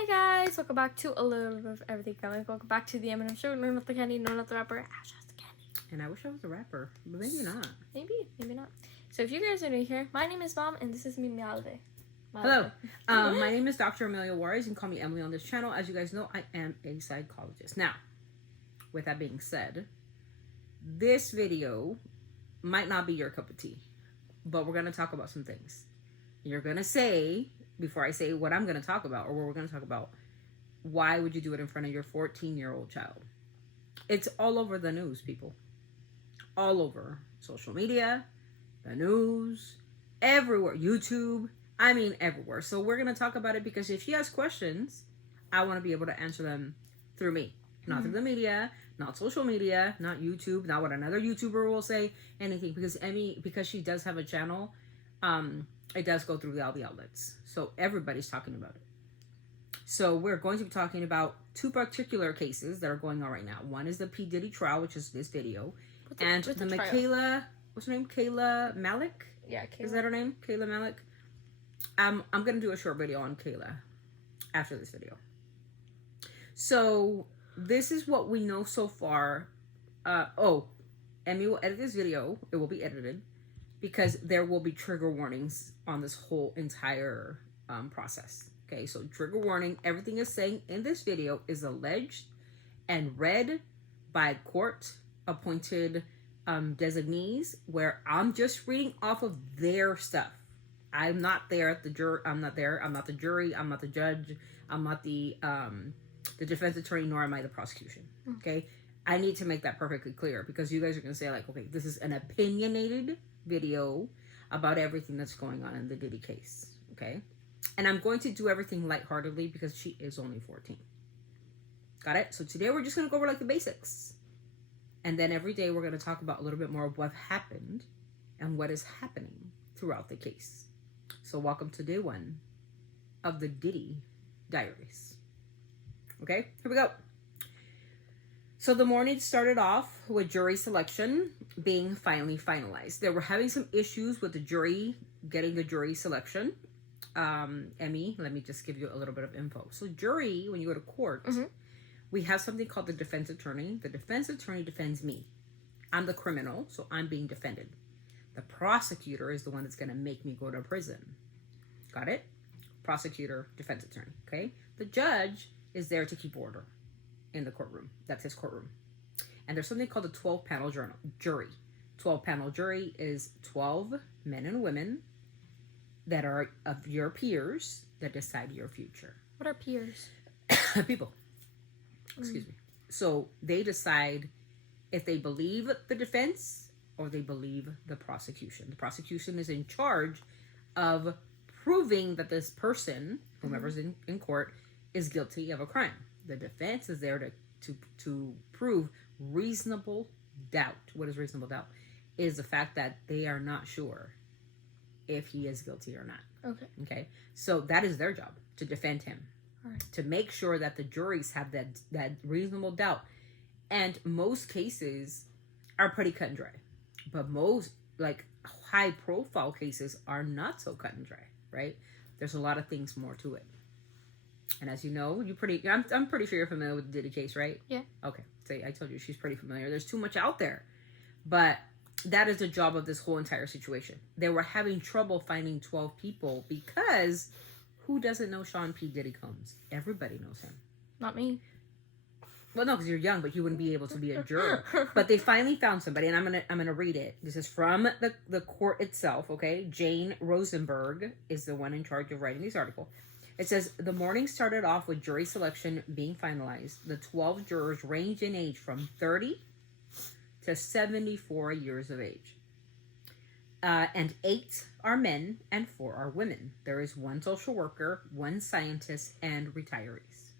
Hi guys, welcome back to a little bit of everything family. Welcome back to the M&M show. No, not the candy, no, not the rapper. Ash has the candy. And I wish I was a rapper, but maybe not. Maybe not. So if you guys are new here, my name is Mom, and this is me, Malde. Hello, my name is Dr. Amelia Juarez. You can call me Emily on this channel. As you guys know, I am a psychologist. Now, with that being said, this video might not be your cup of tea, but we're going to talk about some things. You're going to say, before I say what I'm going to talk about, or what we're going to talk about, why would you do it in front of your 14-year-old child? It's all over the news, people. All over social media, the news, everywhere, YouTube. I mean, everywhere. So we're going to talk about it because if she has questions, I want to be able to answer them through me. Not through the media, not social media, not YouTube, not what another YouTuber will say, anything. Because Emmy, because she does have a channel, it does go through all the outlets. So everybody's talking about it. So we're going to be talking about two particular cases that are going on right now. One is the P. Diddy trial, which is this video. And the Michaela, what's her name? Kayla Malik? Yeah, Kayla. Is that her name? Kayla Malik? I'm going to do a short video on Kayla after this video. So this is what we know so far. Emmy will edit this video. It will be edited because there will be trigger warnings on this whole entire process. Okay, so trigger warning. Everything is saying in this video is alleged and read by court-appointed designees, where I'm just reading off of their stuff. I'm not there at the jury. I'm not there. I'm not the jury. I'm not the judge. I'm not the defense attorney, nor am I the prosecution. Okay, I need to make that perfectly clear because you guys are going to say like, okay, this is an opinionated video about everything that's going on in the Diddy case. Okay, and I'm going to do everything lightheartedly because she is only 14. Got it? So today we're just going to go over like the basics, and then every day we're going to talk about a little bit more of what happened and what is happening throughout the case. So welcome to day one of the Diddy Diaries. Okay, here we go. So the morning started off with jury selection being finally finalized. They were having some issues with the jury, getting the jury selection. Emmy, let me just give you a little bit of info. So jury, when you go to court, we have something called the defense attorney. The defense attorney defends me. I'm the criminal, so I'm being defended. The prosecutor is the one that's going to make me go to prison. Got it? Prosecutor, defense attorney, okay? The judge is there to keep order in the courtroom. That's his courtroom. And there's something called a 12-panel jury. 12-panel jury is 12 men and women that are of your peers that decide your future. What are peers? People. Excuse me. So they decide if they believe the defense or they believe the prosecution. The prosecution is in charge of proving that this person, whomever's in court, is guilty of a crime. The defense is there to prove reasonable doubt. What is reasonable doubt? Is the fact that they are not sure if he is guilty or not. Okay. So that is their job, to defend him. All right. To make sure that the juries have that reasonable doubt. And most cases are pretty cut and dry. But most, like, high-profile cases are not so cut and dry, right? There's a lot of things more to it. And as you know, I'm pretty sure you're familiar with the Diddy case, right? Yeah. Okay. So I told you she's pretty familiar. There's too much out there. But that is the job of this whole entire situation. They were having trouble finding 12 people because who doesn't know Sean P. Diddy Combs? Everybody knows him. Not me. Well, no, because you're young, but you wouldn't be able to be a juror. But they finally found somebody, and I'm gonna read it. This is from the court itself, okay? Jane Rosenberg is the one in charge of writing this article. It says, the morning started off with jury selection being finalized. The 12 jurors range in age from 30 to 74 years of age. And 8 are men and 4 are women. There is 1 social worker, 1 scientist, and retirees.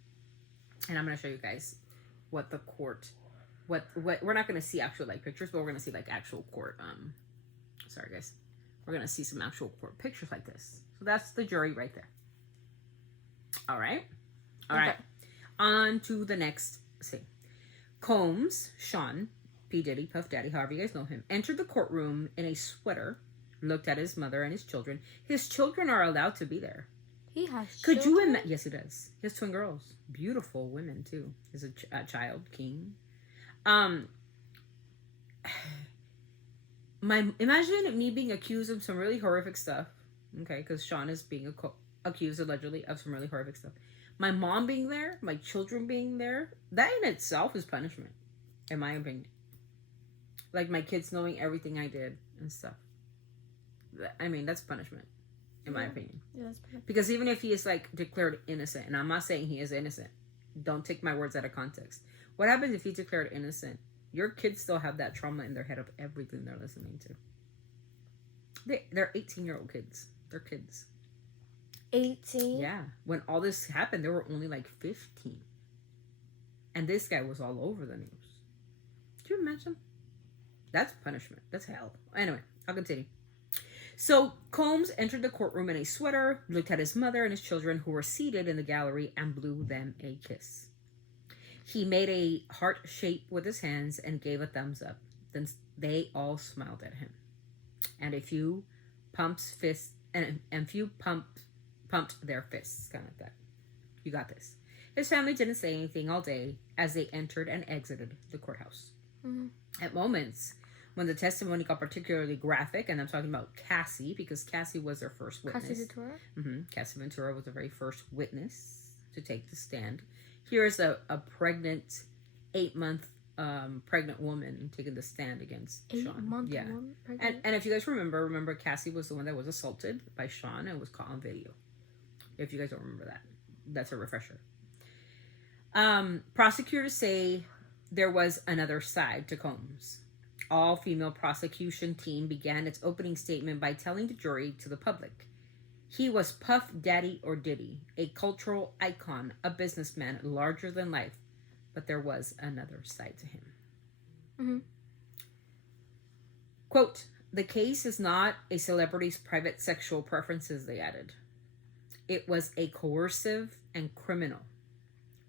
And I'm going to show you guys what the court, what we're not going to see actual like pictures, but we're going to see like actual court. Sorry guys, we're going to see some actual court pictures like this. So that's the jury right there. All right. On to the next thing. Combs, Sean P. Diddy, Puff Daddy, however you guys know him, entered the courtroom in a sweater, looked at his mother and his children. His children are allowed to be there. He has Could you children? imagine? Yes, he does. He has twin girls. Beautiful women, too. He's a child king. Um, Imagine me being accused of some really horrific stuff. Okay, because Sean is being accused allegedly of some really horrific stuff. My mom being there, my children being there, that in itself is punishment, in my opinion. Like my kids knowing everything I did and stuff. I mean, that's punishment, in my opinion. Yeah, that's punishment. Because even if he is like declared innocent, and I'm not saying he is innocent, don't take my words out of context. What happens if he's declared innocent? Your kids still have that trauma in their head of everything they're listening to. They're 18-year-old kids. They're kids. 18? Yeah. When all this happened, they were only like 15. And this guy was all over the news. Can you imagine? That's punishment. That's hell. Anyway, I'll continue. So Combs entered the courtroom in a sweater, looked at his mother and his children who were seated in the gallery, and blew them a kiss. He made a heart shape with his hands and gave a thumbs up. Then they all smiled at him. And a few pumped their fists, kind of like that. You got this. His family didn't say anything all day as they entered and exited the courthouse. Mm-hmm. At moments when the testimony got particularly graphic, and I'm talking about Cassie, because Cassie was their first witness. Cassie Ventura? Mm-hmm. Cassie Ventura was the very first witness to take the stand. Here's a pregnant, 8-month pregnant woman taking the stand against Sean. 8-month woman pregnant? And if you guys remember Cassie was the one that was assaulted by Sean and was caught on video. If you guys don't remember that, that's a refresher. Prosecutors say there was another side to Combs. All-female prosecution team began its opening statement by telling the jury to the public. He was Puff Daddy or Diddy, a cultural icon, a businessman larger than life, but there was another side to him. Mm-hmm. Quote, the case is not a celebrity's private sexual preferences, they added. It was a coercive and criminal.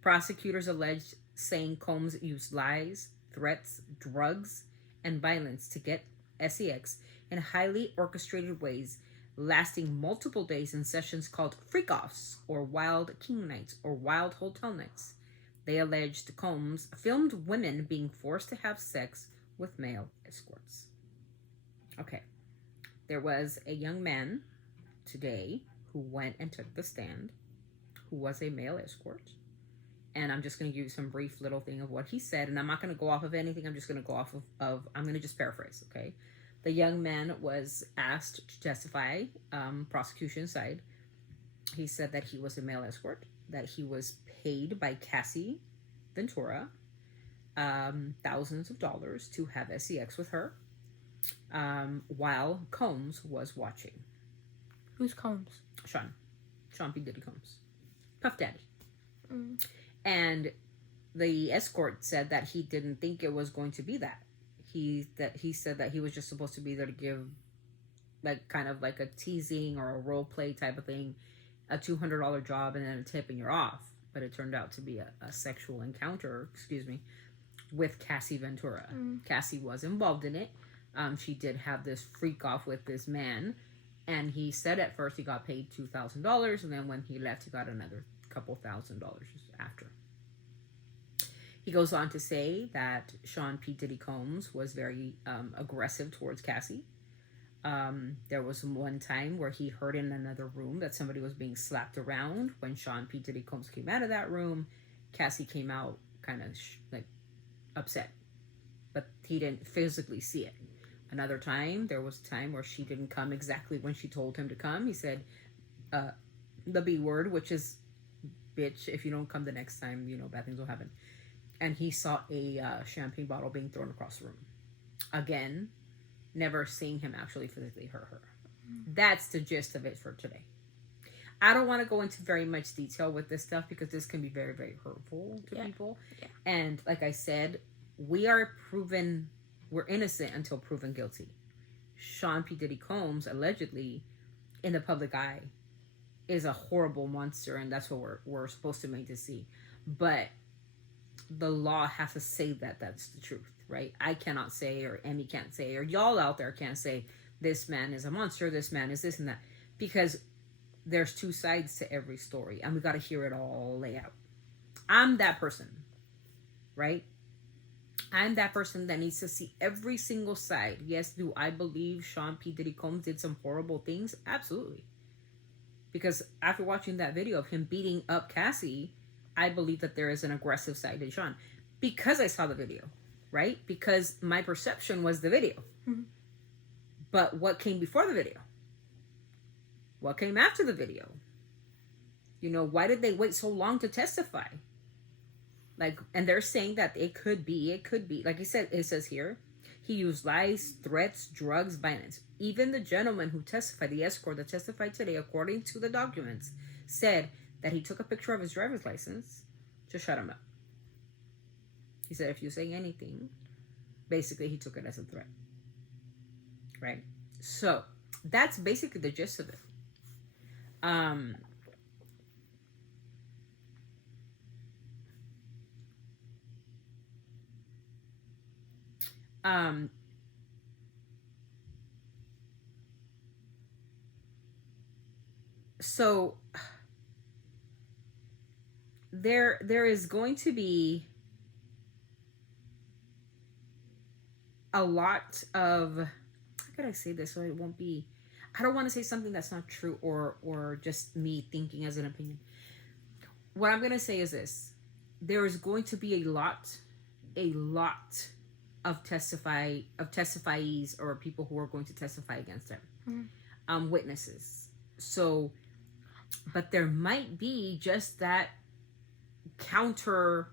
Prosecutors alleged saying Combs used lies, threats, drugs, and violence to get SEX in highly orchestrated ways, lasting multiple days in sessions called freak-offs or wild king nights or wild hotel nights. They alleged Combs filmed women being forced to have sex with male escorts. Okay. There was a young man today who went and took the stand who was a male escort. And I'm just going to give you some brief little thing of what he said. And I'm not going to go off of anything. I'm just going to go off of I'm going to just paraphrase, okay? The young man was asked to testify, prosecution side. He said that he was a male escort, that he was paid by Cassie Ventura thousands of dollars to have sex with her while Combs was watching. Who's Combs? Sean P. Diddy Combs. Puff Daddy. Mm. And the escort said that he didn't think it was going to be that. He said that he was just supposed to be there to give like kind of like a teasing or a role play type of thing, a $200 job and then a tip and you're off. But it turned out to be a sexual encounter, with Cassie Ventura. Cassie was involved in it. She did have this freak off with this man, and he said at first he got paid $2,000, and then when he left, he got another couple $1,000 after. He goes on to say that Sean P. Diddy Combs was very aggressive towards Cassie. There was one time where he heard in another room that somebody was being slapped around. When Sean P. Diddy Combs came out of that room, Cassie came out kind of upset, but he didn't physically see it. Another time, there was a time where she didn't come exactly when she told him to come. He said the B word, which is bitch. If you don't come the next time, bad things will happen. And he saw a champagne bottle being thrown across the room. Again, never seeing him actually physically hurt her. That's the gist of it for today. I don't want to go into very much detail with this stuff because this can be very, very hurtful to people. Yeah. And like I said, we're innocent until proven guilty. Sean P. Diddy Combs, allegedly, in the public eye, is a horrible monster, and that's what we're supposed to make to see. But the law has to say that that's the truth, right? I cannot say, or Emmy can't say, or y'all out there can't say, this man is a monster, this man is this and that. Because there's two sides to every story, and we got to hear it all lay out. I'm that person, right? I'm that person that needs to see every single side. Yes, do I believe Sean P. Diddy Combs did some horrible things? Absolutely. Because after watching that video of him beating up Cassie, I believe that there is an aggressive side to Sean. Because I saw the video, right? Because my perception was the video. Mm-hmm. But what came before the video? What came after the video? You know, why did they wait so long to testify? Like, and they're saying that it could be, like I said, it says here, he used lies, threats, drugs, violence. Even the gentleman who testified, the escort that testified today, according to the documents, said that he took a picture of his driver's license to shut him up. He said, if you say anything, basically he took it as a threat. Right? So, that's basically the gist of it. So there is going to be a lot of, how could I say this so it won't be, I don't want to say something that's not true or just me thinking as an opinion. What I'm going to say is this. There is going to be a lot of testifyees or people who are going to testify against him. Witnesses. So, but there might be just that counter,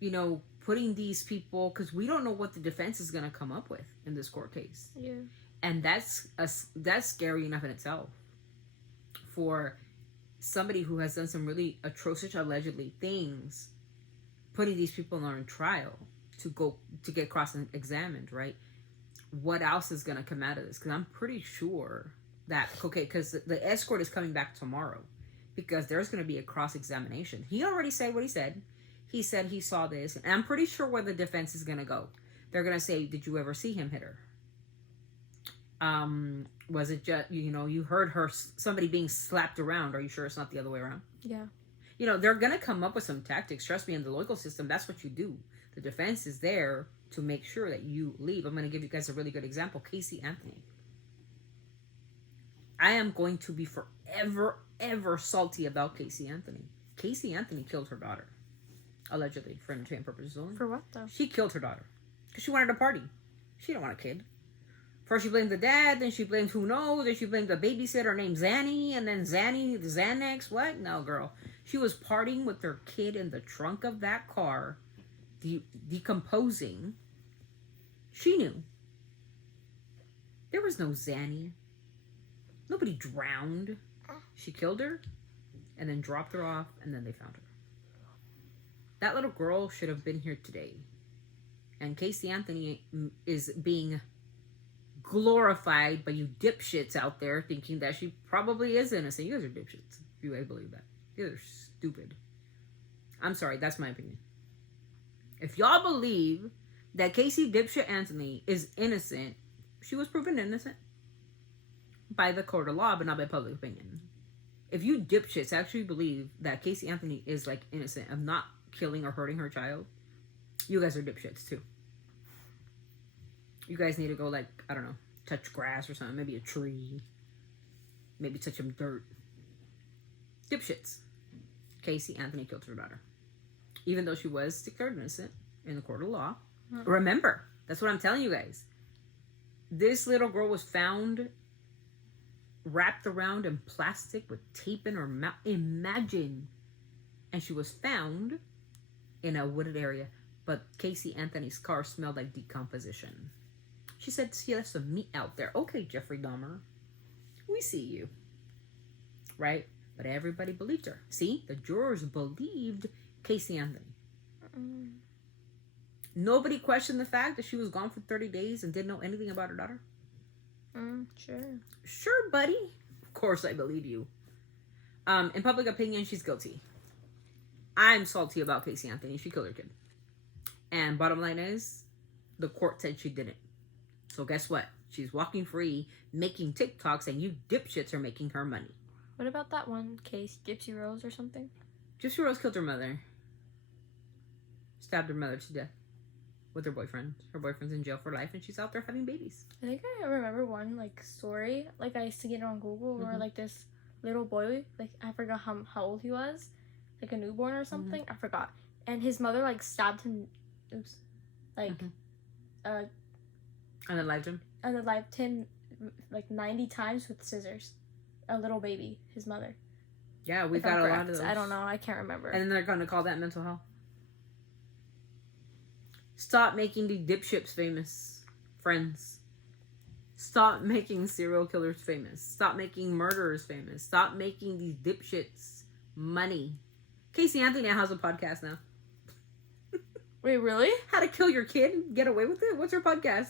you know, putting these people, because we don't know what the defense is going to come up with in this court case. Yeah. And that's scary enough in itself for somebody who has done some really atrocious, allegedly things, putting these people on trial to get cross-examined, right? What else is going to come out of this? Because I'm pretty sure that, okay, because the escort is coming back tomorrow because there's going to be a cross-examination. He already said what he said. He said he saw this, and I'm pretty sure where the defense is going to go. They're going to say, did you ever see him hit her? Was it just, you know, you heard somebody being slapped around. Are you sure it's not the other way around? Yeah. You know, they're going to come up with some tactics. Trust me, in the legal system, that's what you do. The defense is there to make sure that you leave. I'm going to give you guys a really good example. Casey Anthony. I am going to be forever, ever salty about Casey Anthony. Casey Anthony killed her daughter. Allegedly, for entertainment purposes only. For what, though? She killed her daughter. Because she wanted a party. She didn't want a kid. First she blamed the dad, then she blamed who knows, then she blamed the babysitter named Zanny, and then Zanny, the Xanax. What? No, girl. She was partying with her kid in the trunk of that car, decomposing. She knew. There was no Zanny. Nobody drowned. She killed her, and then dropped her off, and then they found her. That little girl should have been here today. And Casey Anthony is being glorified by you dipshits out there thinking that she probably is innocent. You guys are dipshits, if you believe that. You guys are stupid. I'm sorry, that's my opinion. If y'all believe that Casey dipshit Anthony is innocent, she was proven innocent by the court of law, but not by public opinion. If you dipshits actually believe that Casey Anthony is like innocent of not killing or hurting her child, you guys are dipshits too. You guys need to go, like, I don't know, touch grass or something. Maybe a tree. Maybe touch some dirt. Dipshits. Casey Anthony killed her daughter. Even though she was declared innocent in the court of law. Mm-hmm. Remember, that's what I'm telling you guys. This little girl was found wrapped around in plastic with tape in her mouth. Imagine. And she was found in a wooded area. But Casey Anthony's car smelled like decomposition. She said she left some meat out there. Okay, Jeffrey Dahmer. We see you. Right? But everybody believed her. See? The jurors believed Casey Anthony. Nobody questioned the fact that she was gone for 30 days and didn't know anything about her daughter. Sure. Sure, buddy. Of course I believe you. In public opinion, she's guilty. I'm salty about Casey Anthony. She killed her kid. And bottom line is, the court said she didn't. So guess what? She's walking free, making TikToks, and you dipshits are making her money. What about that one case, Gypsy Rose or something? Gypsy Rose killed her mother. Stabbed her mother to death with her boyfriend. Her boyfriend's in jail for life, and she's out there having babies. I think I remember one like story. Like I used to get it on Google where like this little boy, like I forgot how old he was, like a newborn or something. I forgot. And his mother like stabbed him. Oops. Like, unalived him. Unalived him like 90 times with scissors. A little baby, his mother. Yeah, we've got a lot of those. I don't know. I can't remember. And then they're going to call that mental health. Stop making the dipshits famous, friends. Stop making serial killers famous. Stop making murderers famous. Stop making these dipshits money. Casey Anthony has a podcast now. Wait, really? How to kill your kid and get away with it? What's her podcast?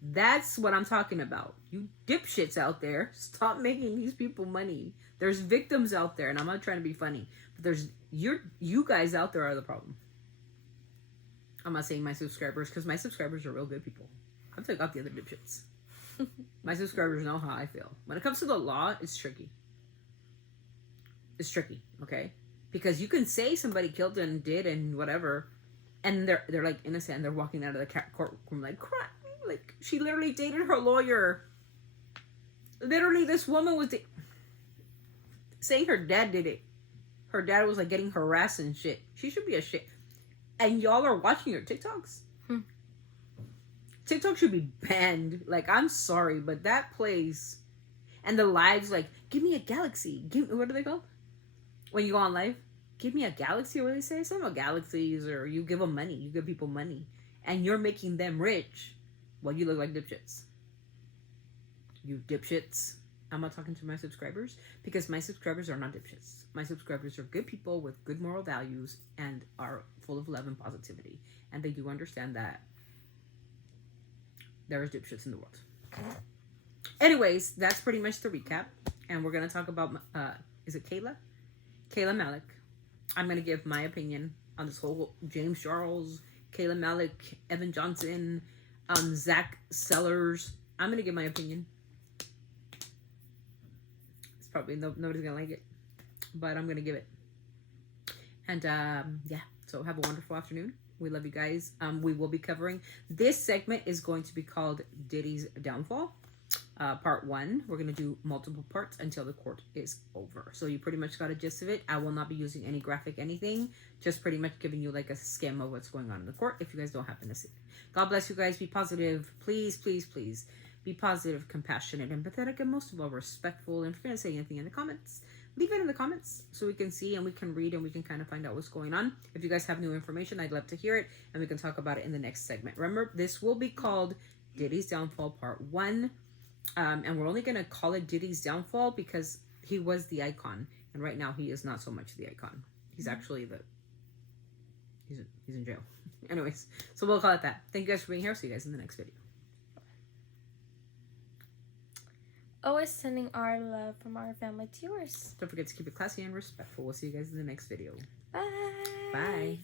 That's what I'm talking about. You dipshits out there, stop making these people money. There's victims out there, and I'm not trying to be funny, but there's you guys out there are the problem. I'm not saying my subscribers, because my subscribers are real good people. I'm talking about the other dipshits. My subscribers know how I feel. When it comes to the law, it's tricky. It's tricky, okay? Because you can say somebody killed and did and whatever, and they're like innocent, and they're walking out of the courtroom like, crap. Like, she literally dated her lawyer. Literally, this woman was saying her dad did it. Her dad was like getting harassed and shit. She should be ashamed. And y'all are watching her TikToks. TikTok should be banned. Like, I'm sorry, but that plays. And the lives, like, give me a galaxy. What are they called? When you go on live? Give me a galaxy, or what do they say? Some of galaxies, or you give them money. You give people money. And you're making them rich. Well, you look like dipshits. You dipshits. I'm not talking to my subscribers, because my subscribers are not dipshits. My subscribers are good people with good moral values and are full of love and positivity. And they do understand that there is dipshits in the world. Anyways, that's pretty much the recap. And we're going to talk about, is it Kayla? Kayla Malik. I'm going to give my opinion on this whole James Charles, Kayla Malik, Evan Johnson, Zach Sellers. I'm going to give my opinion. It's probably, nobody's going to like it. But I'm going to give it. And, yeah. So have a wonderful afternoon. We love you guys. We will be covering, this segment is going to be called Diddy's Downfall. Part 1. We're going to do multiple parts until the court is over. So you pretty much got a gist of it. I will not be using any graphic anything. Just pretty much giving you like a skim of what's going on in the court if you guys don't happen to see it. God bless you guys. Be positive. Please, please, please. Be positive, compassionate, empathetic, and most of all respectful. And if you're going to say anything in the comments, leave it in the comments so we can see and we can read and we can kind of find out what's going on. If you guys have new information, I'd love to hear it, and we can talk about it in the next segment. Remember, this will be called Diddy's Downfall Part 1. And we're only going to call it Diddy's Downfall because he was the icon. And right now he is not so much the icon. He's actually he's in jail. Anyways, so we'll call it that. Thank you guys for being here. See you guys in the next video. Always sending our love from our family to yours. Don't forget to keep it classy and respectful. We'll see you guys in the next video. Bye. Bye.